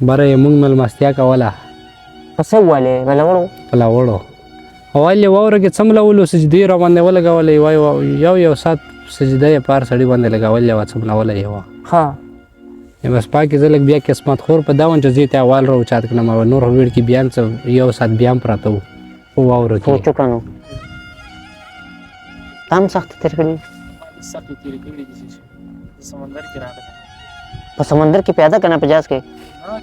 بره یې موږ مېلمستیا کوله په څه ووالې بلوړو په لاوړو اول یې واوره کې څملولو سجدې را باندې ولګولې یو ساعت سجده یې پار سړي باندې لګولې وه څملوله یې وه ها بس پاکې زه لږ بیا قسمت خور په دا وم چې زه یې ته اول را اوچات کړم او نور ویړ کې بیا هم څه یو ساعت بیا هم پراته وو په واوره کې سوچو کنو تا هم سختې تېر کړي سختې تېرې کړي دي چې سمندر کې راغلی په سمندر کې پیاده که نه په جاز کې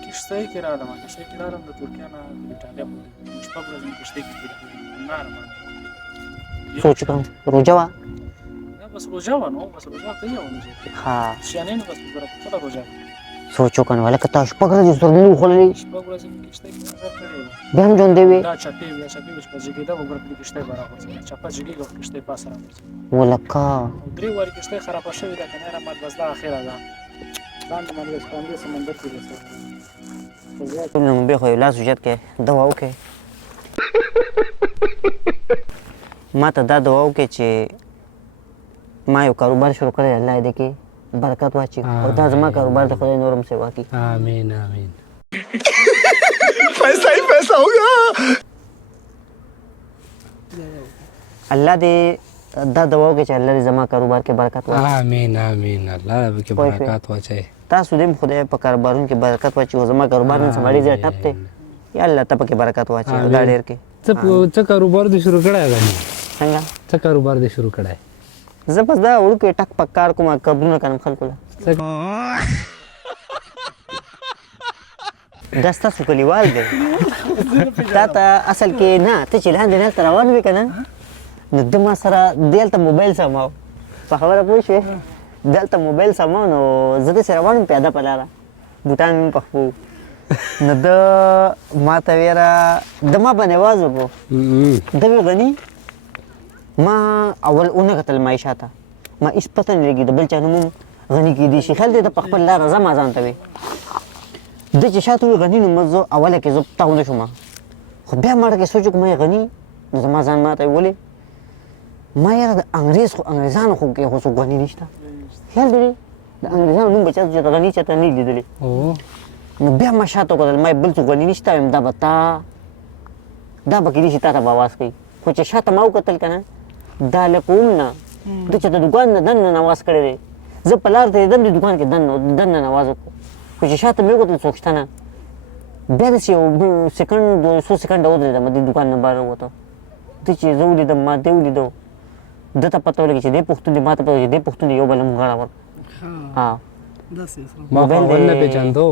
کښتۍ کې راغلم کښتۍ کې راغلم د ترکیه نه د ایټالیا پورې شپږ ورځې مې کښتۍ کې تېرې کړي نه ارمان سوچو کنو روژه وه نه بس روژه وه نو بس روژه ته یې ونه ها شیانې نو بس خپله روژه سوچو کنو هلکه تا شپږ ورځې سورلي وخوړلې شپږ ورځې مې کښتۍ کې نظر کړی و بیا هم ژوندی وې دا چپې وې چپې وې چې په جګېده وګوره پرې کښتۍ به راغورځېده چپه جګېږي او کښتۍ پاسه راغورځي ولکه درې وارې کښتۍ خرابه شوې ده که نه رحمت بس دا اخره ده ځان ته باندې په همدې سمندر کې رسوي ټول لومبې خو یو لاس اوچت کې دوا وکړې ما ته دا دوا وکړې چې ما یو کاروبار شروع کړی الله دې کې برکت واچي او دا زما کاروبار د خدای نور هم سیوا کړي آمین آمین पैसा ही पैसा होगा الله دې دا دوا وکړي چې الله دې زما کاروبار کې برکت واچي آمین آمین الله به کې برکات واچي تاسو دې خدای په کاروبارونو کې برکت واچي او زما کاروبار نن سبا ډېر ټپ دی یا الله ته پکې برکت واچي دا ډېر کې څه کاروبار دې شروع کړی دی څنګه څه کاروبار دې شروع کړی زه بس دا وړوکی ټک پک کار کوم قبرونه کوم خلکو له دا ستاسو کلیوال دی تا ته اصل کې نه ته چې لاندې نه هلته روان وې که نه نو ده ما سره دلته موبایل سماو په خبره پوه شوې دلته موبایل سماو نو زه داسې روان وم پیاده په لاره بوټان مې په خپو نو ده ما ته ویره ده ما باندې آواز وکړو ده وی غني ما اول ونه کتل ما شاته ما هېڅ پته نه لګي د بل چا نوم هم غني کېدی شي خیال دی د په خپل لاره ځم ځان ته وې ده چې شاته وویل غني نو ما زه اوله کې زه تا ونه شوم خو بیا ما ډکې سوچ وکړم غني نو زما ځان ما ته ولې ما یاره د انګریزانو خو کې خو څوک غني نشته خیال دی د انګریزانو نوم به چاته غني چاته نه لیدلی نو بیا ما شاته وکتل ما بل څوک غني نشته وایم دا به دا به کېدای شي تا ته به اواز کوي خو چې شاته ما وکتل که نه دا لکه هم نه ده چې د دوکان نه دننه اواز کړی دی زه په لار ته یېدم د دوکان کې دننه اواز وکړو خو چې شاته مې وکتل څوک شته نه بیا داسې یو سکنډ څو سکنډه ودرېدم د دوکان نه بهر ووته ده چې زه ولیدم ما دې ولیدو ده ته پته ولګي چې دې پښتون دی ما ته پته چې دې پښتون دی یو بل هم غاړه ورکړه موبایل نه پېژندو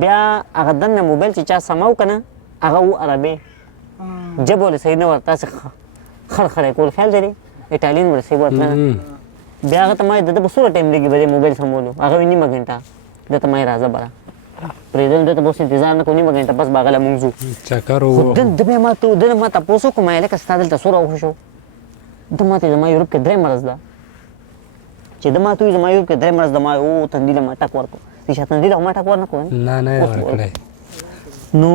بیا هغه دننه موبایل چې چا سماو که نه هغه و عربي ژبه ولې صحیح نه ورته داسې خړخړی کول خیال دی ایټالین ولې صحیح ورتله نه بیا هغه ته ما د ده به څومره ټایم لګي به دې موبایل سمولو هغه وایي نیمه ګنټه ده ته ما یې راځه بره پرېږدم ده ته به اوس انتظار نه کوو نیمه ګنټه بس به هغه له مونږ ځو خو ده بیا ما ته ده ما تپوس وکړو ما یې لکه ستا دلته څومره وښه شو ده ما ته زما یورپ کې 3 مرض ده چې ده ما ته وایي زما یورپ کې 3 مرض ده ما او تندي له ما ټک ورکړو ریشه تندي له ما ټک ورنه کړو نه ورکړی نو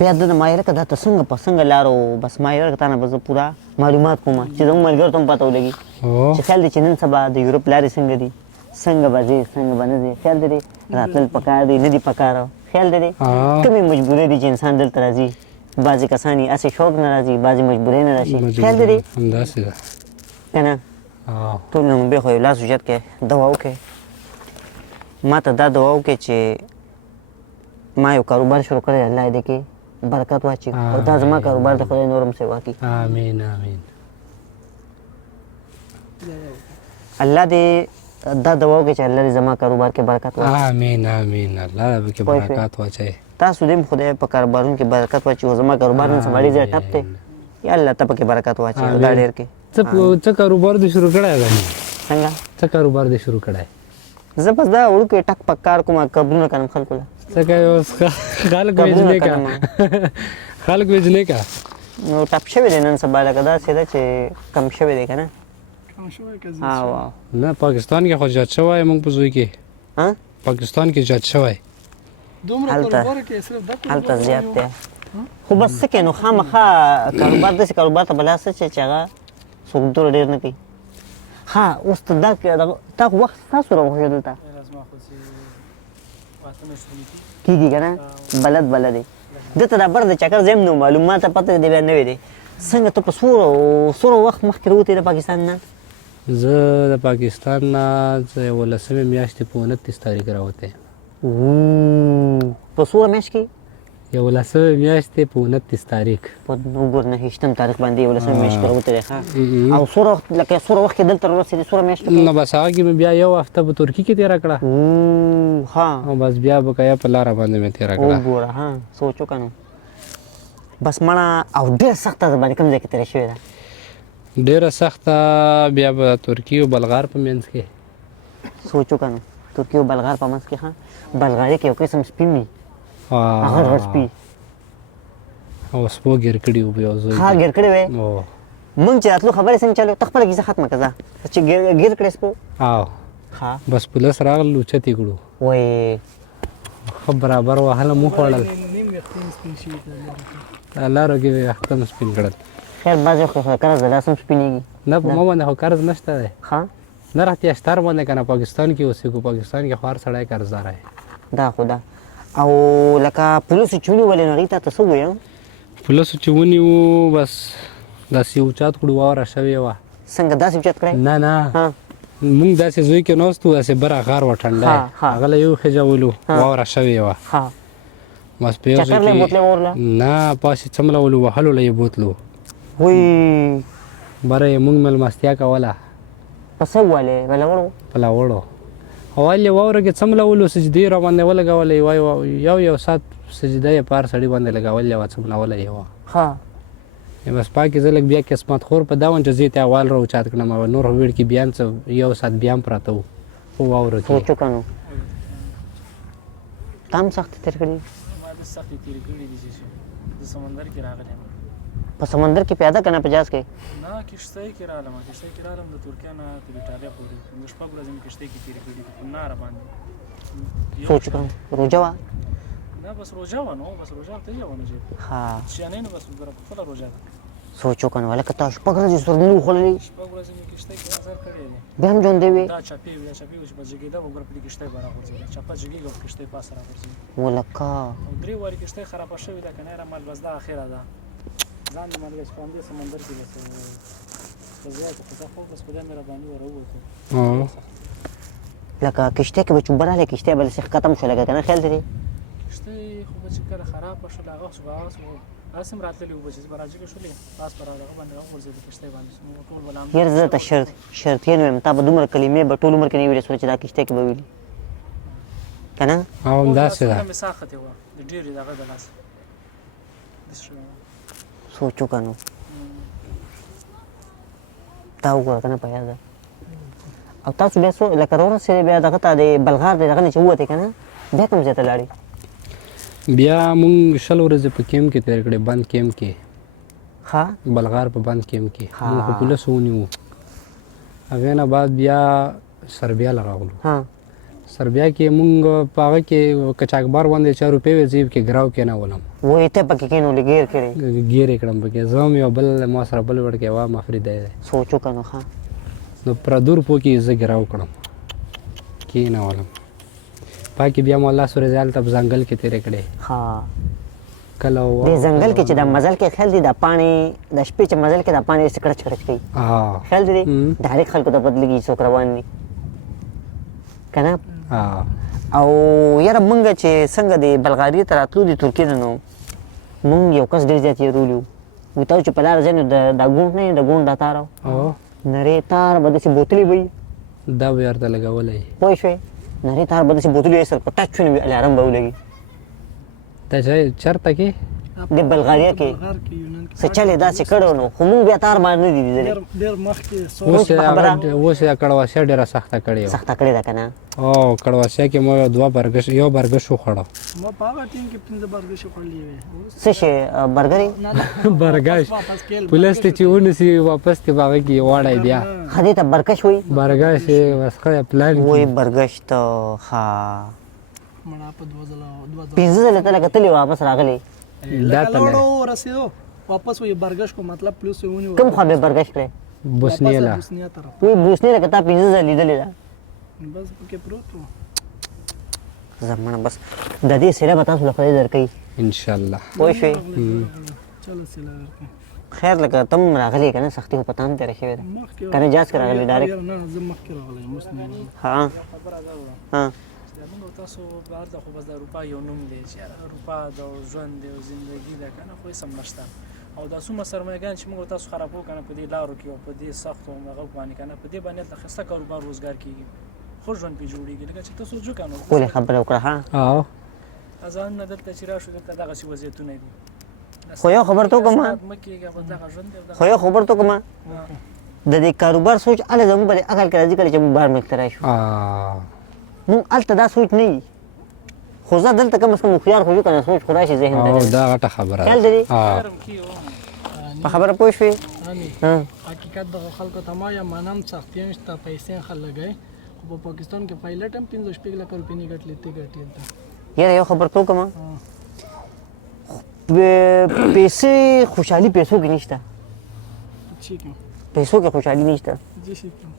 بیا د ما یې لکه دا ته څنګه لارو بس ما یې لکه تا نه به زه پوره معلومات کوم چې زموږ ملګرو ته هم پته ولګي چې خیال دی چې نن سبا د یورپ لارې څنګه دي څنګه به ځې څنګه به نه ځې خیال دی راتلل پکار دی نه دي پکار خیال دی کومې مجبورۍ دي چې انسان دلته راځي بعضې کسان یې هسې شوق نه راځي بعضې مجبورۍ نه راشي خیال دی همداسې ده که نه ټول لومبې خو یو لاس اوچت کې دوا وکړې ما ته دا دوا وکړې چې ما یو کاروبار شروع کړی الله دې کې برکت واچي او دا زما کاروبار د خدای نور هم سیوا کړي آمین آمین الله دې دا دوا وکړي چې الله دې زما کاروبار کې برکت واچي آمین آمین الله به کې برکات واچي تاسو دې خدای په کاروبارونو کې برکت واچي او زما کاروبار نن سبا ډېر ټپ دی یا الله ته پکې برکت واچي دا ډېر کې څه کاروبار دې شروع کړی دی څنګه څه کاروبار دې شروع کړی زه بس دا وړوکی ټک پک کار کوم قبرونه کوم خلکو له څه کوي اوس خلک ویجنې کا خلک ویجنې کا نو ټپ شوی دی نن سبا لکه داسې ده چې کم شوی دی که نه نه پاکستان کې خو جات شوی موږ په زوی کې پاکستان کې جات شوی هلته زیات دی خو بس څه کوې نو خامخا کاروبار داسې کاروبار ته بلا څه چې هغه څوک دوره ډېر نه کوي ها اوس ته دا تا خو وخت ستاسو راوښیو دلته واته مې کیږي که نه بلد دی دته دا بر د چکر زم نو معلوم ما ته پته دی بیا نوی دی څنګه ته په څومره وخت مخکې راوتې د پاکستان نه زه د پاکستان نه زه 11 میاشتې په 29 تاریخ راوتی په څومره میاشت کې 11 میاشتې په 29 تاریخ په وګور نه 8 تاریخ باندې 11 میاشت کې راوتې ښه او څومره وخت لکه څومره وخت کې دلته راورسېدې څومره میاشت نو بس هغه کې مې بیا یو هفته په ترکي کې تېره کړه ها او بس بیا بقایا په لاره باندې مې تېره کړه وګوره ها سوچ وکړه بس مړه او ډېر سخته در باندې کوم ځای کې تېره شوې ده ډېره سخته بیا به ترکي او بلغار په منځ کې سوچ وکړه ترکي او بلغار په منځ کې ښه بلغاري کې یو قسم سپي وي غټ سپي او سپو ګیر کړي وو یو ځای ها ګیر کړی وی مونږ چې راتلو خبرې څنګه چلو ته خپله کیسه ختمه کړه چې ګیر کړی سپو او ها بس پولیس راغلل اوچتې کړو وایي ښه برابر وهله مو خوړل لارو کې مې وختم سپین کړل خیر بعضې وخت قرض د لاس هم سپینېږي نه په ما باندې خو قرض نشته دی ښه نه راته اشتار باندې که نه پاکستان کې اوسېږو پاکستان کې خوار سړی قرضدار دی دا خو ده او لکه پولیسو چې ونیولې نو هغوی ته څه وویل پولیسو چې ونیو بس داسې اوچات کړو واوره شوې وه څنګه داسې اوچت کړی نه نه مونږ داسې زوی کې ناست وو داسې بره غار و ټنډی هغه له یو خجولو واوره شوې وه بس په یو ځای چکر له بوتلې ورله نه پاسې څملولو وهلو له یې بوتلو وی بره یې مونږ مېلمستیا کوله په څه وویلې بلاوړو په لاوړو اول یې واوره کې څملولو سجدې را باندې ولګولې وایي یو ساعت سجده یې په هر سړي باندې لګولې وه څملولی یې وه ها بس پاکې زه لږ بیا قسمت خور په دا وم چې زه یې ته اول را اوچات کړم او نور ویړ کې بیا څه یو ساعت بیا هم پراته وو په واوره کې سوچ وکړه نو تا هم سختې تېر کړي ما د سختې تېرې کړي دي چې د سمندر کې راغلی یم په سمندر کې پیاده که نه په جهاز کې نه کښتۍ کې رالم کښتۍ کې رالم د ترکیه نه تر ایټالیا پورې د شپږ ورځې مې کښتۍ کې تېرې کړي دي په ناره باندې سوچ وکړه روژه وه نه بس روژه وه نو بس روژه ورته یې ونه چې ها شیانې نو بس په خپله روژه ده سوچ وکړه نو هلکه تا شپږ ورځې سورلي وخوړلې شپږ ورځې مې کښتۍ کې نظر کړی دی بیا هم ژوندی وې دا چپې وې چپې وې چې بس جګېده به وګوره په دې کښتۍ به راغورځېده چپه جګېږي او کښتۍ پاسه راغورځېږي ولکه او درې وارې کښتۍ خرابه شوې ده که نه یاره مال بس دا اخره ده ځان دې مالګه چې په همدې سمندر کې بس په زیاته خو خو بس خدای مهرباني ور ووتو لکه کښتۍ کې به چوبه راغلی کښتۍ به داسې ختم شو لکه که نه خیال دی کښتۍ خو به چې کله خرابه شوله هغه خو به هغسې هم راتللي وو چې به راجګې شولې پاس به هغه باندې راغورځېدې کښتۍ باندې ټول به لا یار زه ته شرطیان ویم تا به دومره کلمې به ټول عمر کې نه ویلې سوله چې دا کښتۍ کې به ویلي که نه او همداسې ده مې ساه ختې وه د ډېرې د هغه د لاسه داسې شوی وه سوچ وکړه نو تا وګوره که نه په یاد ده او تاسو بیا څو لکه راورسېدې بیا دغه ته د بلغار دی دغه نه چې ووتې که نه بیا کوم ځای ته لاړې بیا مونږ 20 ورځې په کیمپ کې تېر کړې بند کیمپ کې ها بلغار په بند کیمپ کې مونږ خو پولیسو ونیوو هغې نه بعد بیا سربیا له راغلو ها سربیا کې مونږ په هغه کې کچاکبار باندې 4 روپۍ وې زه کې ګراو کېنولم وایي ته پکې کېنولې ګیر کړې ګیر یې کړم پکې زه هم یو بل ما سره بل وړ کې وه مفریدی دی سوچ وکړه نو ښه نو پردور پو کې زه ګراو کړم کېنولم پاکې بیا مو الله ورځې هلته په ځنګل کې تېرې کړې ها کله دې ځنګل کې چې دا مزل کې خیال دی دا پاڼې د شپې چې مزل کې دا پاڼې داسې کړچ کړچ کوي خیال دی ډایرکټ خلکو ته بدلېږي څوک روان دي که نه او یاره مونږ چې څنګه د بلغاري ته راتلو د ترکیې نه نو مونږ یو کس ډېر زیات یېرولي وو ویته چې په لاره ځای نو دا ګونډ نه د ګونډ دا تار نرۍ تار به داسې بوتلې به وي دا به یې ورته لګولی پوه شوې نرۍ تار به داسې بوتلې وي سر په ټچ شو نو الارم به ولګي دا چېرته کې د بلغاریا کې څه چل یې داسې کړی نو خو مونږ بیا تار باندې نه دي لیدلې اوس یې کړواسیا ډېره سخته کړې وه سخته کړې ده که نه او کړواسیا کې مو یو برګش وخوړه څه شی برګرې برګش پولیس ته چې ونیسي واپس ته په هغه کې واړی بیا ښه دې ته برکش وایي برګش یې بس ښه پلان وایي برګش ته ښه 15 ځله ته لکه تلې واپس راغلی دا ته رسیدو واپس وی برګش کو مطلب پلوس ونیو کوم خوا به برګش کړې بوسنیه لا وایي بوسنیې لکه تا 15 ځله لیدلې ده بس پکې پروت و زمانه بس د دې سره به تاسو له خدای درکوي ان شاء الله پوه شوې چلو سلا ورکړه خیر لکه ته هم راغلی که نه سختي خو په تا هم تېره شوې ده مخکې که نه جاز کې راغلی ډایرکټ نه زه مخکې راغلی اوس نه یم. ها خبره دا وه ها چې موږ تاسو بهر ته خو بس د اروپا یو نوم دی چې یاره اروپا د ژوند دی او زندګي ده که نه خو هېڅ هم نشته او دا څومره سرمایهګان چې موږ تاسو خرابوو که نه په دې لارو کې او په دې سختو هغه باندې که نه په دې باندې هلته ښایسته کاروبار روزګار کېږي ښه ژوند پرې جوړېږي لکه چې تاسو جو که نو ولې خبره وکړه ها او ځانونه دلته چې راشو دلته دغسې وضعیتونه دي خو یو خبر ته وکړم مه کېږه بس دغه ژوند دی او دغه خو یو خبر ته وکړم د دې کاروبار سوچ هله زموږ په دې عقل کې راځي کله چې موږ بهر ملک ته راشو موږ هلته دا سوچ نه وي خو زه دلته کم از کم هوښیار خو یو که نه سوچ خو راشي ذهن او ته دا غټه خبره خیال ده دې کار هم کېږي په خبره پوه شوې هاني ها حقیقت دغه خلکو ته ما یا منم سختي هم شته پیسې هم خلک لګوي خو په پاکستان کې پایلټ هم 15 لک روپۍ نه ګټلې ته ګټې دلته یاره یو خبر ته وکړم پیسې خوشحالي پیسو کې نشته شي کوم پیسو کې خوشحالي نشته جی شي کوم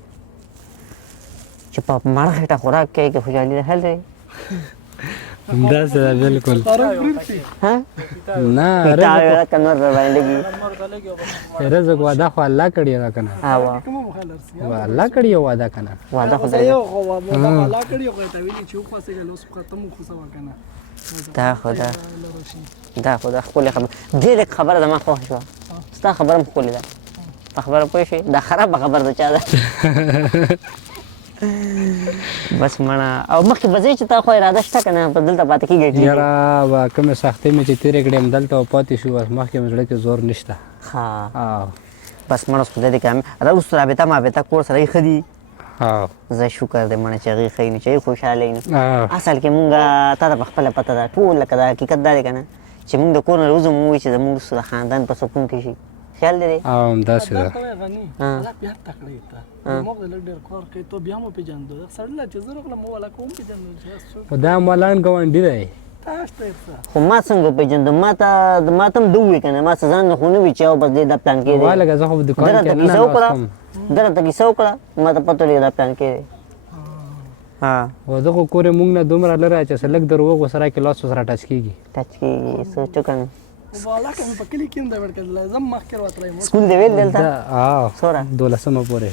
چې په مړه خېټه خوراک کوي کې خوشحالي ده حل دی همداسې ده بالکل ها نه تا ویل کنه ور باندې لګي لمر ته لګي او بس رزق واده خو الله کړی ده که نه ها وا کوم مخالر سي الله کړی یو واده که نه واده خو زه دی یو خو ما لا کړی خو ته ویلي چې خو څه ګلوس ختم خو څه وکنه دا خو دا خپل خبره ډېر خبره ده ما خوښ شوه ستا خبره هم ښکلې ده په خبره پوه شوې دا خرابه خبره ده چا ده بس مړه او مخکې به ځې چې تا خو اراده شته که نه په دلته پاتې کېږي یاره به کومې سختۍ مې چې تېرې کړې همدلته پاتې شو بس مخکې مې زړه کې زور نشته ها او بس مړه اوس خدای دې کامل اوس رابطه مابطه کور سره یې ښه دي او زه شکر دی مړه چې هغې ښه وي نو چې هغې خوشحاله وي نو او اصل کې مونږ تا ته په خپله پته ده ټول لکه د حقیقت دا دی که نه چې مونږ د کور نه راوځو مونږ وایي چې زمونږ د خاندان په سکون کې شي خیال دی او همداسې ده ته غني ها. دا بیا تکړه ته مو د لږ ډېر کار کوي ته بیا مو پیژندو سړی لا چې زه راغلم مو ولا کوم پیژندو چې خو دا ملان ګاونډي دی تاسو ته خو ما څنګه وپېژندم ما ته هم ده ووایي که نه ما څه ځان نه خو نه وي چې او بس دې دا پلان کې دی وا لکه زه خو په دکان درته کې نه کیسه وکړه ناست وم. درته کیسه وکړه ما ته پته لګي دا پلان کې دی ها او دغه کور یې مونږ نه دومره لرې چې څه لږ دروغ ورسره کې لاس ورسره ټچ کېږي ټچ کېږي سوچو که نه والا کوم په کلی کې دا ورکړل لازم مخکې وترای مو سکول دی ویل دلته دا او څوره 12مه پورې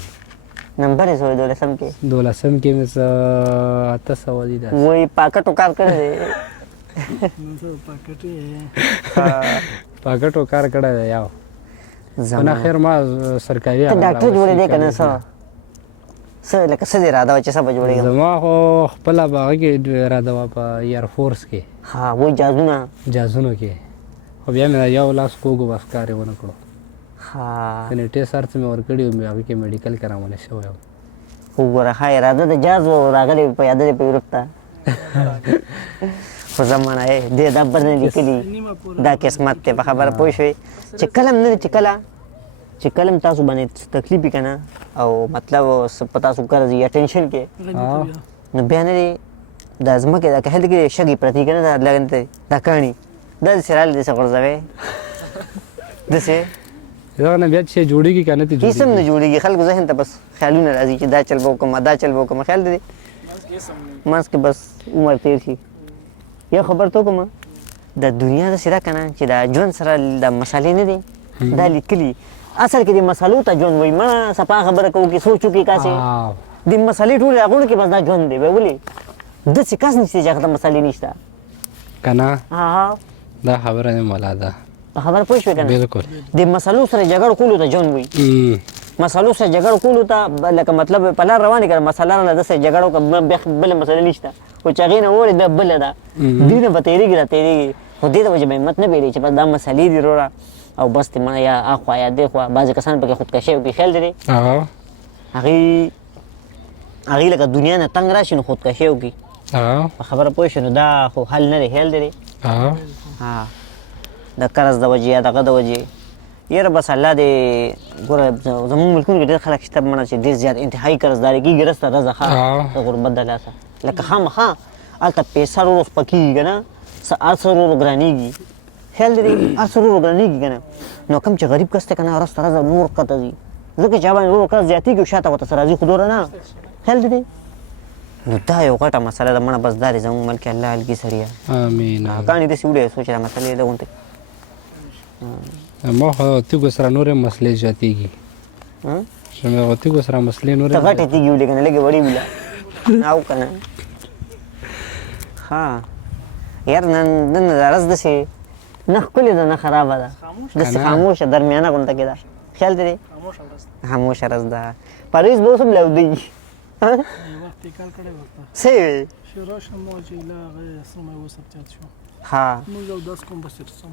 نمبر یې سوی 12 کې 12 کې مې څه 800 دي داسې وایي پاکټو کار کړی دی نو زه پاکټې پاکټو کار کړی دی یو نه خیر ما سرکاري ته ډاکټر جوړې دی که نه څه څه لکه څه دې اراده وه چې څه به جوړېږم زما خو خپله به هغه کې اراده وه په ایرفورس کې ها وایي جازونه جازونو کې خو بیا مې یو لاس کوږو بس کار یې ونه کړو ها د نیټې سر څه مې ورکړي وو مې هغې کې میډیکل کې رامنې شوی وم وګوره ښه اراده د جاز و راغلی په یاده دې په یورپ ته خو زمانه یې دې دا بد نه لیکلي دا قسمت دی په خبره پوه شوې چې کله هم نه دی چې کله هم تاسو باندې تکلیف وي که نه او مطلب څه په تاسو قرض یا ټینشن کې نو بیا نه دی دا ځمکې دا کهل کې شګې پرتې که نه دا لګن ته دا کاڼي دا داسې راغلی داسې غورځوې داسې دغه نه بیا چې شی جوړېږي که نه ته هېڅ هم نه جوړېږي خلکو ذهن ته بس خیالونه راځي چې دا چل به وکړم دا چل به وکړم خیال دی منځ کې بس عمر تېر شي یو خبر ته وکړم د دنیا داسې ده که نه چې د ژوند سره د مسالې نه دی دا لیکلي اصل کې د مسالو ته ژوند وایي مړه صفا خبره کوو کې سوچ وکړي کاسې د مسالې ټولې هغوړو کې بس دا ژوند دی بیا ولې داسې کس نشته چې هغه ته مسالې نشته که نه ها دا خبره نه ملا ده په خبره پوه شوې که نه بالکل د مسالو سره جګړه کولو ته ژوند وایي مسالو سره جګړه کولو ته لکه مطلب په لار روانې که مسله راغله داسې جګړه وکړه بیا بله مسله نشته خو چې هغې نه وړې بیا بله ده دې نه به تېرېږي را تېرېږي خو دې ته به چې به همت نه بېلېږي چې بس دا مسلې دي وروره او بس دې مړه یا اخوا یا دې خوا بعضې کسان پکې خودکشي وکړي خیال دی هغې لکه دنیا نه تنګ راشي نو خودکشي وکړي په خبره پوه شو نو دا خو حل نه دی خیال دی ها د قرض د وجې یا دغه د وجې یاره بس الله دې ګوره زموږ ملکونو کې ډېر خلک شته مړه چې ډېر زیات انتهایي قرضداري کېږي رسته رزه ښه د غربت د لاسه لکه خامخا هلته پیسه ورو سپکېږي که نه هر څه ورو ګرانېږي خیال دی هر څه ورو ګرانېږي که نه نو کوم چې غریب کس دی که نه رسته رزه نور ښکته ځي ځکه چې هغه باندې ورو قرض زیاتېږي او شاته ورته څه راځي خو دومره نه خیال دی نو دا یو غټه مسله ده مړه بس دا دی زموږ ملک الله الګي سړیه امین کاڼي داسې وړی سوچ دا مسلې ده غونډې ما خو تیږو سره نورې مسلې زیاتېږي چې مې خو تیږو سره مسلې ته نورې غټې تیږي ولې که نه لږې وړې ویله او که نه ها یار نن ورځ داسې نه ښکلې ده نه خرابه ده داسې خاموشه درمیانه غونډه کې ده خیال دی خاموشه ورځ ده پرویز به اوس هم لودی وخت یې کال کړی وخته څه وی شروع شمو چې لا هغه سمه وسب چات شو ها موږ یو 10 کوم بس سم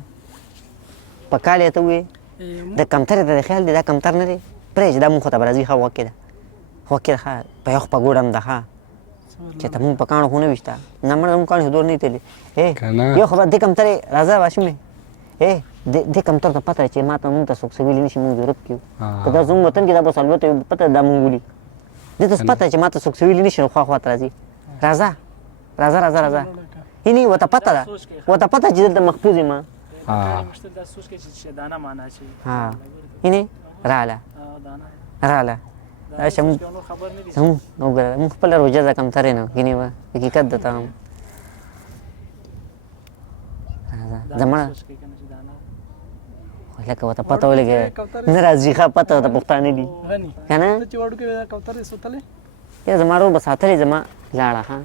په کال یې ته وې د کمترې ته د خیال دی دا کمتر نه دی پرېږده دا مونږ خو ته به راځي ښه وکې ده وکې ده ښه په یو خپه ګوډه هم ده ښه چې ته مونږ په کاڼو خو نه ویشته نه مړه مونږ کاڼو دور نه تللی یو خبره دې کمترې راځه واشمې دې کمتر ته پته چې ما ته مونږ ته څوک څه ویلي نه شي مونږ ضرورت کړو که دا زموږ وطن کې دا به البته پته دا مونږ ولي دې ته پته چې ما ته څوک څه ویلي نه شي نو خوا ته راځي راځه یعنې ورته پته ده ورته پته چې دلته محفوظ یم یعنې راله راشه مونږ وګوره مونږ خپله روژه ده کمترې نه ګینې به حقیقت ده ته هم زمړه لکه ورته پته ولګېده نه راځي ښه پته ورته پښتانه دي غني که نه ته چې وړوکی وې دا کوترې سوتلې یا زما ورور به ساتلې زما لاړه ښه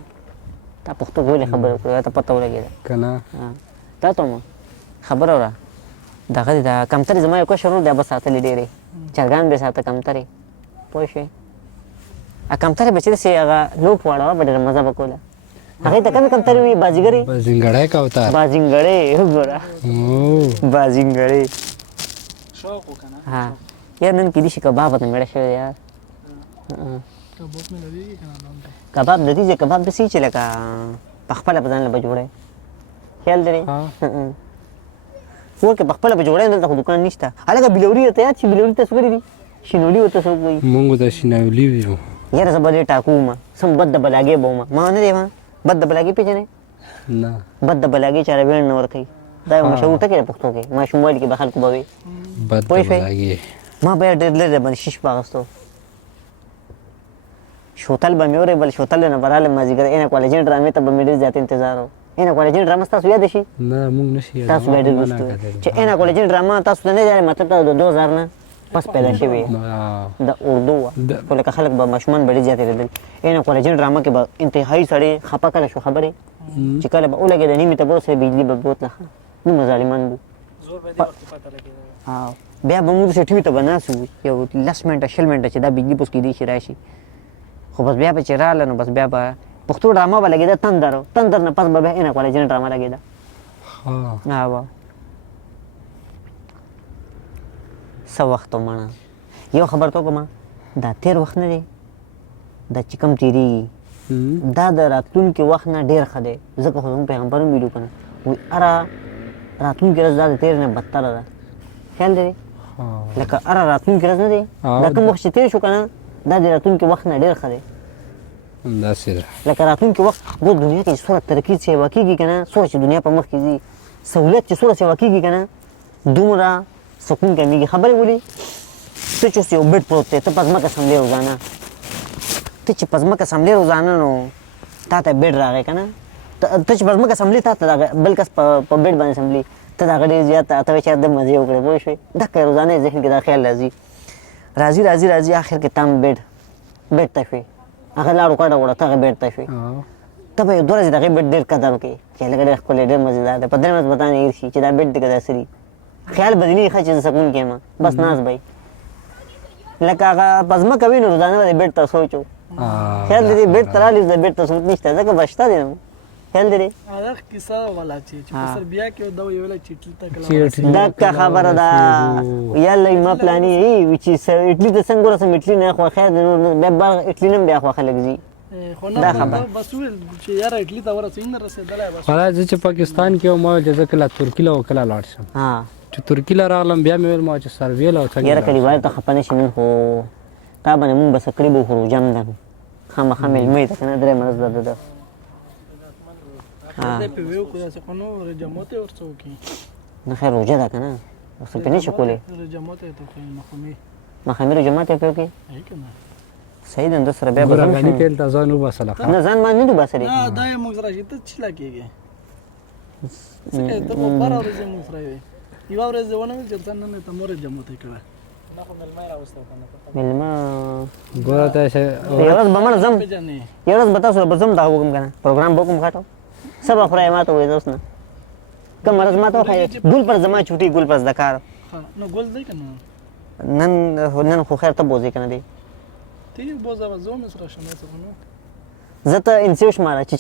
تا پښتو کې ولې خبرې وکړې ورته پته ولګېده که نه تا ته مو خبره وره دغه دی دا کمترې زما یو کشر ورور دی به ساتلې ډېرې چرګان به یې ساته کمترې پوه شوې کمترې به چې داسې هغه لوپ واړه وه به ډېره مزه به کوله هغې ته کمې کمترې وي بازیګرې زنګړی کوتر بازینګړې وګوره بازینګړې شوق وکنه ها یار نن کېدای شي کباب ته مېړه شوی دی یار کباب مې لګېږي که نه دام دی کباب د دې کباب داسې چې لکه په خپله په ځان له به جوړی خیال لرې وکې په خپله به جوړی دلته خو دوکان نشته هلکه بلوري ورته یاد شي بلوري تاسو کړي دي شینولي ورته څوک وایي مونږ د شینولي ویو یاره زه به دې ټاکو ومه سم بد د بلاګې به ومه ما نه دی ما بد د بلاګې پېژنې نه بد د بلاګې چاره ویڼ نه ورکوي دا یو مشهور ټکی دی پښتو کې ماشوم ویل کې به خلکو به وي بد پوه شوې لګي ما به ډېر لرې باندې شیش به اخیستو شوتل به مې اورېبل شوتل نه به رالم مازدیګر اینه کالجین ډرامې ته به مې ډېر زیات انتظار و اینه کالجین ډرامه ستاسو یاد شي نه مونږ نشي تاسو به ډېر لوستو چې اینه کالجین ډرامه تاسو ته نه یادې مطلب ته د 2000 نه پس پیدا شوې د اردو وه خو لکه خلک به ماشومان به ډېر زیات لیدل اینه کالجین ډرامه کې به انتهایي سړی خفه کله شو خبرې چې کله به ولګېده نیمې ته به اوس بجلي به بوتله نیمه ظالمان بو زور به دې وخت پته لګېده بیا به موږ داسې ټي وي ته به ناست وو یو 10 منټه 20 منټه چې دا بجلي پوس کېدای شي راشي خو بس بیا به چې راغله نو بس بیا به پښتو ډرامه به لګېده تندر نه پس به بیا اینه کالجین ډرامه لګېده څه وخت ومنه یو خبر ته وکړم دا تېر وخت نه دی دا چې کوم تېرېږي دا د راتلونکي وخت نه ډېر ښه دی ځکه خو زموږ پیغمبر هم ویلي که نه وایي هره راتلونکې ورځ دا د تېر نه بدتره ده خیال دی لکه هره راتلونکې ورځ نه دی دا کوم وخت چې تېر شو که نه دا د راتلونکي وخت نه ډېر ښه دی داسې ده لکه راتلونکي وخت ګور دنیا کې چې څومره ترقي سیوا کېږي که نه څومره چې دنیا په مخ کې ځي سهولیت چې څومره سیوا کېږي که نه دومره سکون کمیږي خبرې ولې ته چې اوس یو بیډ پروت دی ته په ځمکه سملې روزانه ته چې په ځمکه سملې روزانه نو تا ته بیډ راغی که نه ته چې په ځمکه سملې تا ته بل کس په بیډ باندې سملي ته د هغه ډېر زیات ته وایي چې د مزې وکړې پوه شوې دقه روزانه یې ذهن کې دا خیال راځي آخر کې تم بیډ ته شوې هغه لاړو کډه وړه ته هغه بیډ ته شوې ته به یو 2 ورځې د هغې بیډ ډېر قدر وکړې چې هلکه ډېر ښکلی ډېر مزېدار دی په 3 ورځ به تا نه هېر شي چې دا بیډ دی که دا څه دي خیال به دې نه وي ښه چې زه سکون کې یم بس ناست به لکه هغه په ځمکه وي نو روزانه به د بیډ ته سوچ و خیال دی دې بیډ ته رالي د بیډ ته سوچ نشته ځکه به شته دی نو خیال دی هغه کیسه والا چې په سربیا کې دا ویل چې اټلی ته چې دقه خبره ده یالله ما پلاني وي چې اټلی ته څنګه ورسم اټلی نه خو خیر دی نور بیا بار اټلی نه بیا خو خلک ځي خو نه بس ویل چې یاره اټلی ته ورسېږي نه رسېدلی بس خلاص زه چې پاکستان کې وم ما ویل چې زه کله ترکي له کله لاړ شم چې ترکي له راغلم بیا مې ویل ما چې سرویل او څنګه یاره کلیوال ته خفه نه شي نن خو تا باندې مونږ به سکړې به وخورو جم ده خامخا مېلمه ته که نه 3 ورځ ده ده دې په ویو کو داسې خو نو رجموت یې ورڅه وکړي نه خیر روژه ده که نه اوس پې نه شي کولی رجموت یې ته کوي مخمې مخامې روژه ماته یې پرې وکړې ای که نه صحیح ده در سره بیا به ګورګاني تیل ته ځان وباسله نه ځان باندې نه باسرې نه دا یې موږ راشي ته چلا کېږي څنګه ته په بار ورځ موږ سره وي یو ورځ ونه مې چرته نه ته مور جمع ته کړه نه خو ملمه راوستو کنه مېلمه ګوره ته یو ورځ به مړ ځم په جنې یو ورځ به تاسو به ځم دا وکم کنه پروګرام به کوم خاطو سبا خورای ما ته وې اوس نه کوم ورځ ما ته وخایې ګل پر زما چوټي ګل پر زکار نو ګول دی کنه نن خو خیر ته بوزي کنه دی تی بوزا زو مې سره شمه سره نو زه ته انسیوش ماره چې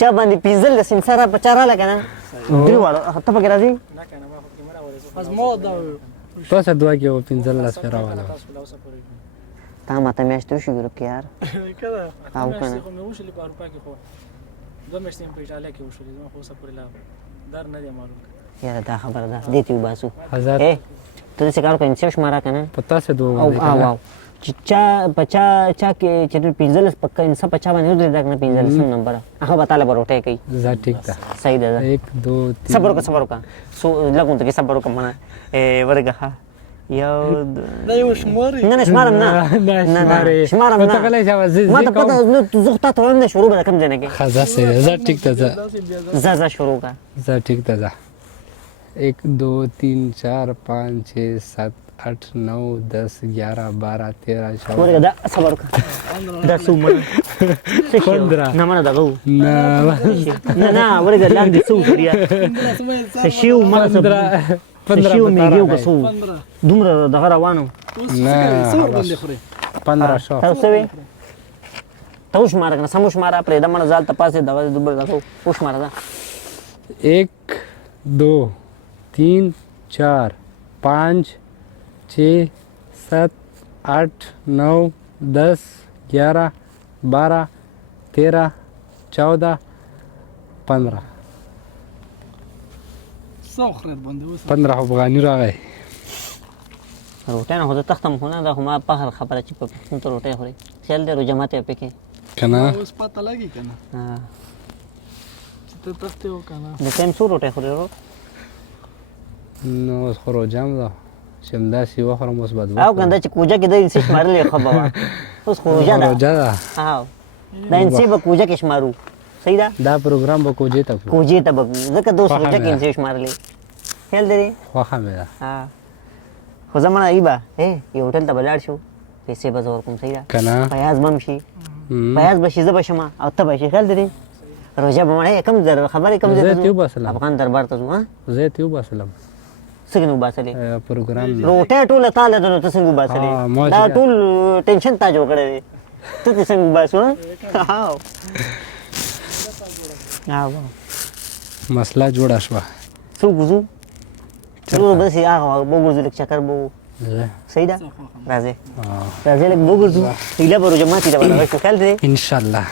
چا باندې پیزل د سنسره په چاره لګنه دی واړو ته پکې راځي نه کنه ما خو کیمرا ورې از مو دا تاسو دوا کې و 15 لاس پیرا والا تاسو له اوسه پورې تا ماته میاشتې شو ګروپ کې یار کړه او مې کنه خو مې وشلې په اروپا کې خو دوه میاشتې په ایټالیا کې وشلې زما خو اوسه پورې لا در نه دی معلوم یاره دا خبره ده دې ته وباسو حضرت اے ته څه کار کوې انسیوش ماره کنه پتا څه دوه او باندې او کنه او چې چا کې چې پیزل پکا انسان په چا باندې ودرې دا کنه پیزل سم نمبر هغه به تعالی بروټه کوي زه ټیک ده صحیح ده 1 2 3 صبر وکړه سو لګون ته کې صبر وکړه منه ورګه ها یو دا یو شموري نه شمارم نه شمارم ته نه کله چې وځي ما ته پته نو زه ته ته هم شروع به کوم ځای نه کې خزا سه زه ټیک ده زه شروع کا زه ټیک ده 1 2 3 4 5 6 7 8 9 10 11 12 13 ورګه 14 دا صبر وکړه دا سو منه 15 نه منه دغه نه نه ورګه لاندې سو کړیا شیو ما 15 شیو میږي وسو 15 دومره دغه روانو نه څور باندې خوري 1500 تاسو وی تاسو ماره کنه سموش ماره پرې د من زال تپاسه دغه دوبر دغه پوش ماره دا 1 2 3 4 5 6 7 8 9 10 11 12 13 14 15 څو خرید باندې اوس 15 افغاني راغی روټه نه هوته تختم خونه دا هم په هر خبره چې په پښتون ته روټه خوري خیال دې رو جماعت په کې کنه اوس پته لګي کنه چې ته تاسو وکنه د ټیم سو روټه خوري ورو نو اوس خو روجام ده چې همداسې وخورم اوس بد او کنده چې کوجه کې د انسیش مارلې خو بابا اوس کوجه ده روجا ده او دا انسی به کوجه کې شمارو صحیح ده دا پروګرام به کوجې ته کو کوجه ته به ځکه دوست کوجه کې انسیش مارلې خیال دې خوښه مې ده ها خو زمانه ایبا یو هوټل ته بلاړ شو پیسې به زور کوم صحیح ده کنه پیاز بم شي پیاز به شي زه بشم او ته به شي خیال دې روزه به مړې کم در خبرې کم زه دې تیو بسلم افغان دربار ته ځو ها زه تیو بسلم څنګه وباسلې پروګرام دی روټه ټوله تاله ته څنګه ها، وباسلې موج دا ده. ټول ټینشن تا جوړ کړی دی ته څنګه وباسو ها مسله جوړه شوه څو ګزو ټول بس هغه وګورځو لک چکر بو زه صحیح ده راځي راځي لک وګورځو ایله برو جماعتي دا ولا خیال دې ان شاء الله